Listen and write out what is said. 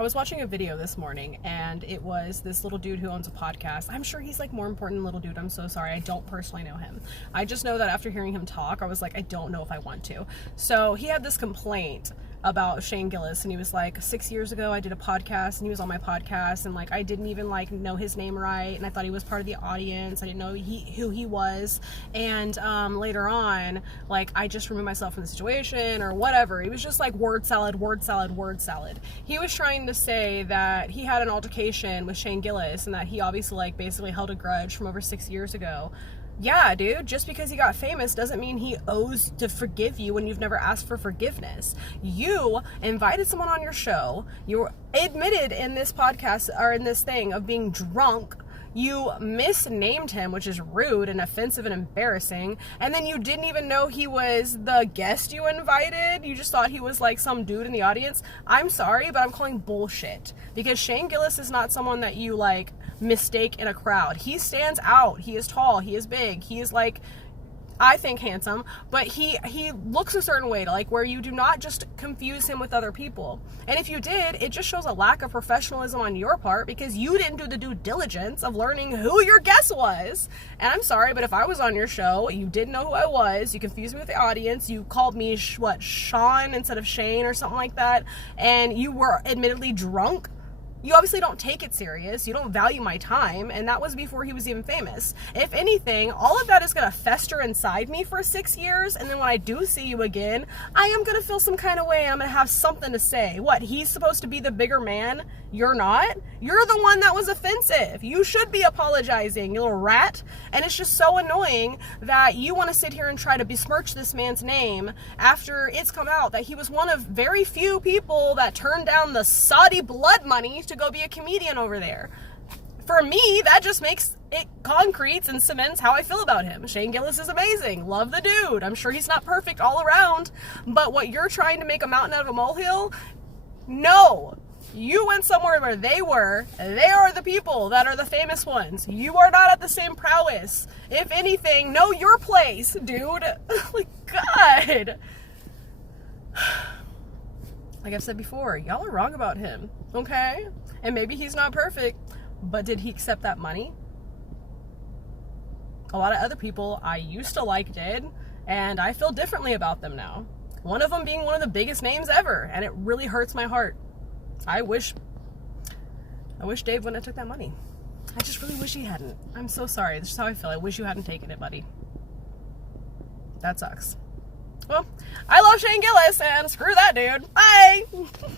I was watching a video this morning, and it was this little dude who owns a podcast. I'm sure he's like more important than little dude. I'm so sorry. I don't personally know him. I just know that after hearing him talk, I was like, I don't know if I want to. So he had this complaint about Shane Gillis, and he was like, 6 years ago I did a podcast and he was on my podcast, and like I didn't even like know his name right, and I thought he was part of the audience. I didn't know who he was, and later on, like, I just removed myself from the situation or whatever. He was just like word salad. He was trying to say that he had an altercation with Shane Gillis and that he obviously like basically held a grudge from over 6 years ago. Yeah, dude, just because he got famous doesn't mean he owes to forgive you when you've never asked for forgiveness. You invited someone on your show. You admitted in this podcast or in this thing of being drunk. You misnamed him, which is rude and offensive and embarrassing. And then you didn't even know he was the guest you invited. You just thought he was like some dude in the audience. I'm sorry, but I'm calling bullshit. Because Shane Gillis is not someone that you like mistake in a crowd. He stands out. He is tall. He is big. He is like, I think, handsome, but he looks a certain way, to like where you do not just confuse him with other people. And if you did, it just shows a lack of professionalism on your part because you didn't do the due diligence of learning who your guest was. And I'm sorry, but if I was on your show, you didn't know who I was, you confused me with the audience, you called me Sean instead of Shane or something like that, and you were admittedly drunk. You obviously don't take it serious. You don't value my time. And that was before he was even famous. If anything, all of that is going to fester inside me for 6 years. And then when I do see you again, I am going to feel some kind of way. I'm going to have something to say. What? He's supposed to be the bigger man? You're not? You're the one that was offensive. You should be apologizing, you little rat. And it's just so annoying that you want to sit here and try to besmirch this man's name after it's come out that he was one of very few people that turned down the Saudi blood money to go be a comedian over there. For me, that just makes it concretes and cements how I feel about him. Shane Gillis is amazing. Love the dude. I'm sure he's not perfect all around, but what you're trying to make a mountain out of a molehill, no. You went somewhere where they were. They are the people that are the famous ones. You are not at the same prowess. If anything, know your place, dude. Like, God. Like I've said before, y'all are wrong about him, okay? And maybe he's not perfect, but did he accept that money? A lot of other people I used to like did, and I feel differently about them now. One of them being one of the biggest names ever, and it really hurts my heart. I wish Dave wouldn't have took that money. I just really wish he hadn't. I'm so sorry. This is how I feel. I wish you hadn't taken it, buddy. That sucks. Well, I love Shane Gillis, and screw that dude. Bye!